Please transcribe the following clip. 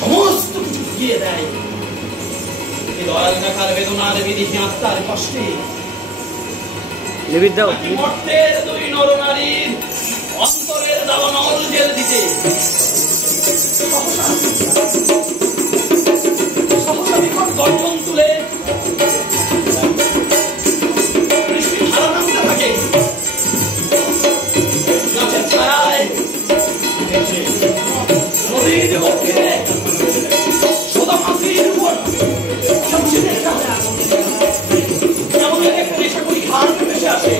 সমস্ত কিছু দিয়ে দেয়। দয়াল দেখার বেদনার বিধিহীন আত্মার কষ্টে মর্তের দুই নরনারীর অন্তরের দাবানল জেল দিতে সহসা বিকট গর্জন তুলে বৃষ্টি ধারা নামতে থাকে। গাছের ছায়ায় নদীর বক্ষে সোদা মাটির উপর আমাদের একটা নেশা করি ঘাড় ভেসে আসে।